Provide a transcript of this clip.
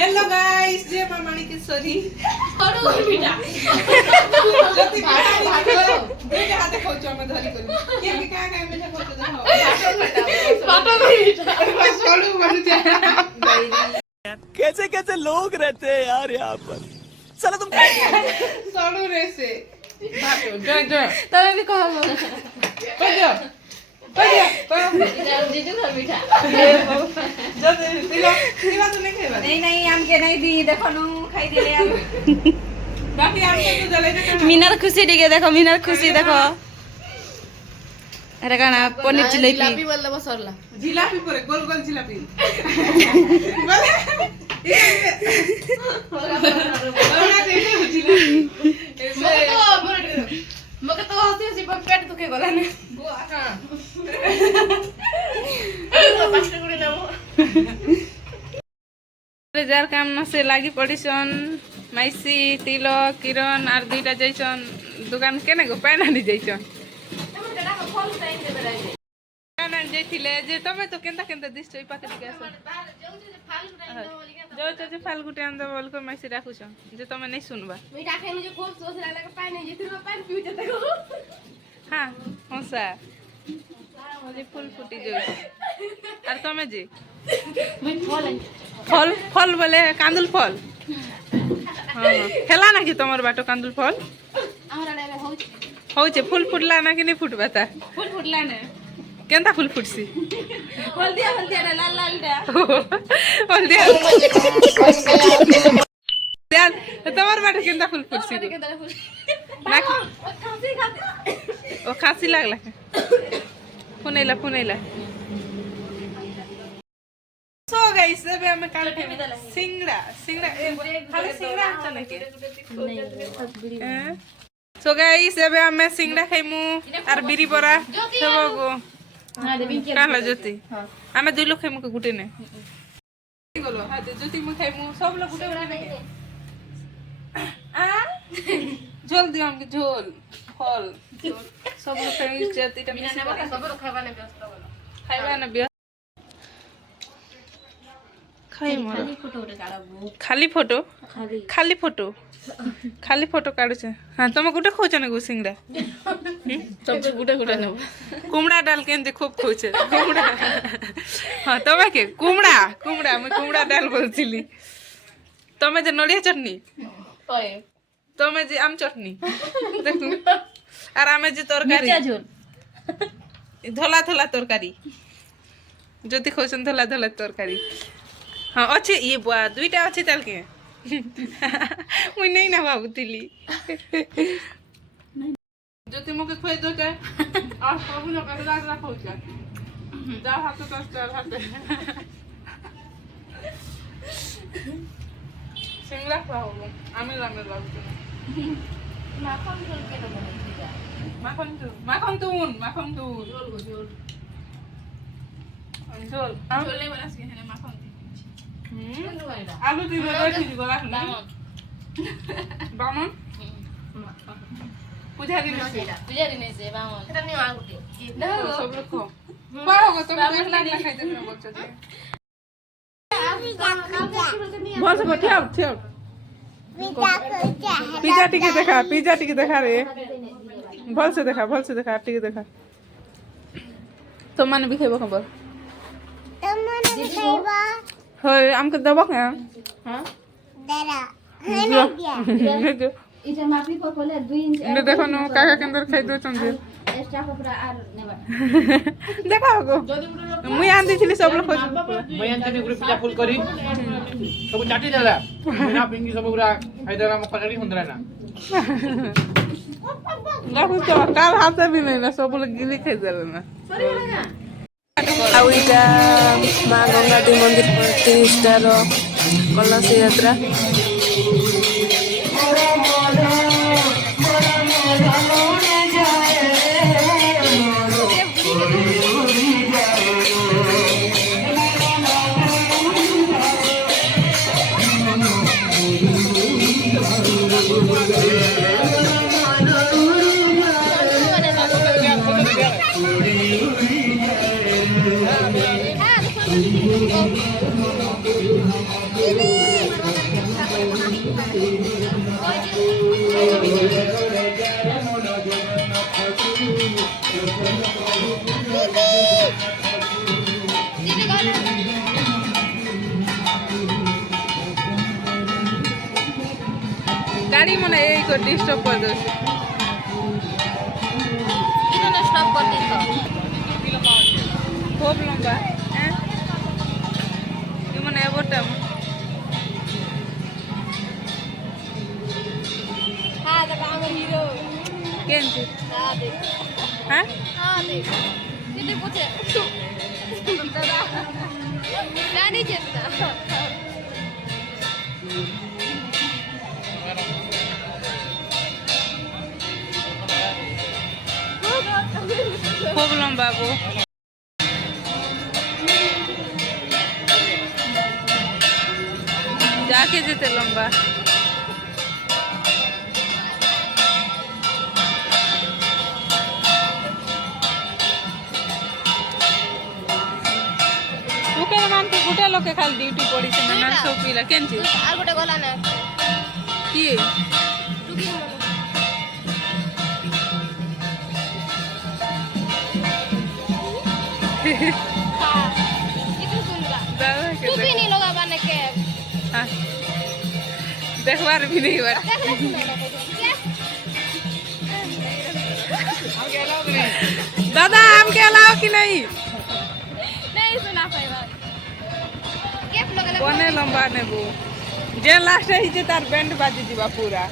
hello guys जय मां माणिकेश्वरी छोड़ो बेटा जति दुईटा हाते खाउँछु म धरी करी के कहाँ कहाँ मिठा खाउँछु पापा बेटा बस छोडू भन्छु कैसे कैसे लोग रहते हैं यार यहाँ पर साला तुम छोडू रेसे बाटो जय जय तमे भी कहो पड्यो पड्यो जीजू घर बेटा जति तिला तिला त नहीं खाइबा नहीं नहीं आम के नहीं दी देखो नु खाई दे ले आम बाकी आम के तो जले के मीनार खुशी दिखे देखो मीनार खुशी देखो अरे गाना पनीर जिलापी जिलेबी बोलला बसरला जिलापी परे गोल गोल जिलापी मके तो हसी हसी पेट दुखे गला ने जार काम न से लागी पड़ीसन माइसी तिलो किरण आर दुईटा जैसन दुकान केने गो पैना नी जैसन पैना जैथिले जे तमे तो केनता केनता दिस चोई पाके दिके आस जो जो जे फाल गुटे आंदा बोल को माइसी राखुछ जे तमे नहीं सुनबा मीठा खाने जो खूब सोच रहा लगा पानी जे तेरे पानी पीऊ जते को हां होसा मुझे फूल फुटी जो आर तमे जे मैं फल फल फल बोले कांदुल फल हाँ खेला ना कि तमर बाटो कांदुल फल हमरा रे होछ होचे फूल फुटला ना कि नहीं फुटबा ता फूल फुटला ने केनता फूल फुटसी बोल दिया लाल लाल डा बोल दिया यार तमर बाटो केनता फूल फुटसी ना खांसी खाते ओ खांसी लागला फुनेला फुनेला सो गाइस अब हमें काल सिंगड़ा सिंगड़ा खाली सिंगड़ा अच्छा नहीं सो गाइस अब हमें सिंगड़ा खाइमु आर बिरी बरा सबगो हां देबी काला ज्योति हमें दुई लोग खाइमु के गुटे ने गलो हां ज्योति मु खाइमु सब लोग गुटे बरा नहीं आ झोल दियो हमके झोल फल सब लोग खाइमु ज्योति टा मिसी सब खावा ने व्यस्त बोलो खाइबा ना बिया खाई मोर खाली फोटो रे काढबो खाली फोटो खाली खाली फोटो खाली फोटो काढुछ हां तुम गुटे खोछ न गो सिंगड़ा सब गुटा गुटा न कुमड़ा डाल के जे खूब खोछ कुमड़ा हां तमे के कुमड़ा कुमड़ा मैं कुमड़ा डाल बोलছিলি तमे जे नड़िया चटनी ओए तमे जे आम चटनी देखु आर आमे जे तरकारी मिर्चा झोल धला धला तरकारी जति खोछन धला धला तरकारी हाँ अच्छे ये बुआ दुईटा अच्छे ताल के मुई नहीं ना भाबुतिली जति मके खोय दोटा आ सब लोग लाग लाग हो जा जा हाथ तो चल हाथ सिंगला खाओ आमे लामे लागतो माखन झोल के तो बने माखन तुन झोल झोल झोल नहीं बना सके है माखन आलू दी बड़ा चीज गोला बामन पुजारी नहीं से बामन এটা নিও আগুতে सब लोग को पाओ तुम देख ला खाई दे ना बोल चले बोल से ठेव ठेव पिज्जा टिके देखा रे भल से देखा टिके देखा तो मन भी खेबो खबर होय हमके दबो के हां दरा है इसे माफी को खोले 2 इंच ने देखो न काका के अंदर खाई दो चंदे एक्स्ट्रा कपड़ा आर नेबा देखा गो मुई आंदी छिली सब लोग खोज मैं अंतनी गुरु पूजा फुल करी सब चाटी देला बिना पिंगी सब गुरा हैदरा म पकड़ी हुंदरा ना लागू तो काल हाथ भी नहीं ना सब लोग गिली खाई देला ना आउइटा माँ गंगाटी मंदिर प्रतिष्ठार कलश यात्रा गाड़ी मने यही को डिस्टर्ब कर दो स्टॉप कर दी तो खूब लंबा ये मने एबोटम हाँ तो काम हीरो केन छी हाँ देख हां हाँ देख दीदी पूछे जानी चेतना खूब लंबा वो जाके जेते लंबा तुके मान के गुटे लोके खाली ड्यूटी पड़ी से नन सो पीला केन छी আর গোটে গলা না की টুকি মনে हाँ itu सुनगा दादा के तू भी नहीं लगा बने के हां देखवार भी नहीं बात दादा हम के अलावा कि नहीं नहीं सुना पाई बात के लगा कोने लंबा नेबो जे लास्ट है जे तार बैंड बाजी जीवा पूरा